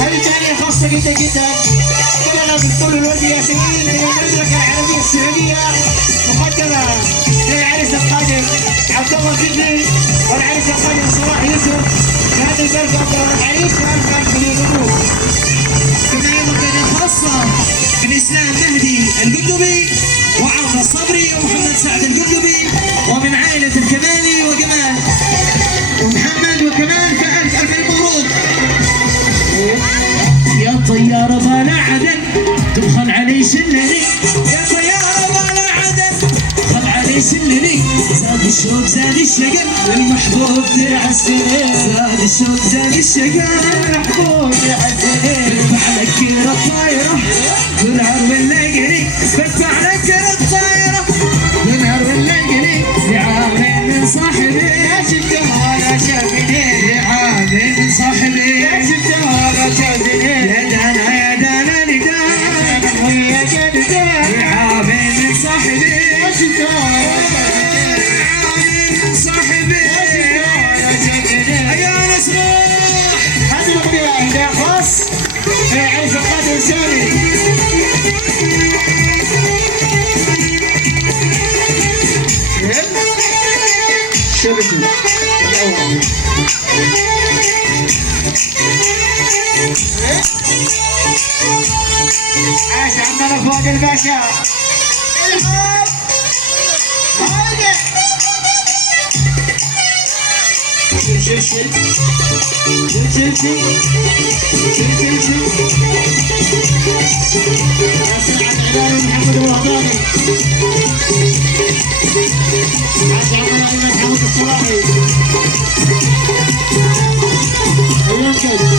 هذه تهنئة خاصة جدا جدا كلنا بنقول الولد ياسمين من المملكة العربية السعودية مقدمة للعريس القادم عبد الله الفدلي والعريس القادم صلاح يوسف بهذا البركة أفضل العريس والألف مبروك. كما أيضا تهنئة خاصة من إسلام مهدي القندبي وعوض الصبري ومحمد سعد القندبي ومن عائلة الكمالي وجمال ومحمد وكمال فألف مبروك. يا طيارة بالا عدن تبخل علي شلني يا طيارة بالا عدن تبخل علي شلني زاد الشوق زاد الشقل المحبوب درع السنين زاد الشوق زاد الشقل المحبوب درع السنين بدفع لك كيرة الطايرة تنهر واللقني بدفع لك كيرة الطايرة تنهر واللقني دعامين من صاحبي يا شفتها ولا شافني دعامين من صاحبي يا شفتها ولا شافني يا دانا يا دانا ندانا ويا جدنا دعامين من صاحبي يا شفتها ولا دعامين من صاحبي يا شفتها يا نسمح هذه الأغنية إهداء خاص عريس القادم السوري. شبكي الأول عاش عمنا فؤاد الباشا الحب هذا شل شل شل شل شل شل عاش عمنا محمد الوهضاني عاش عمنا ايمن حمود الصلاحي ايام كده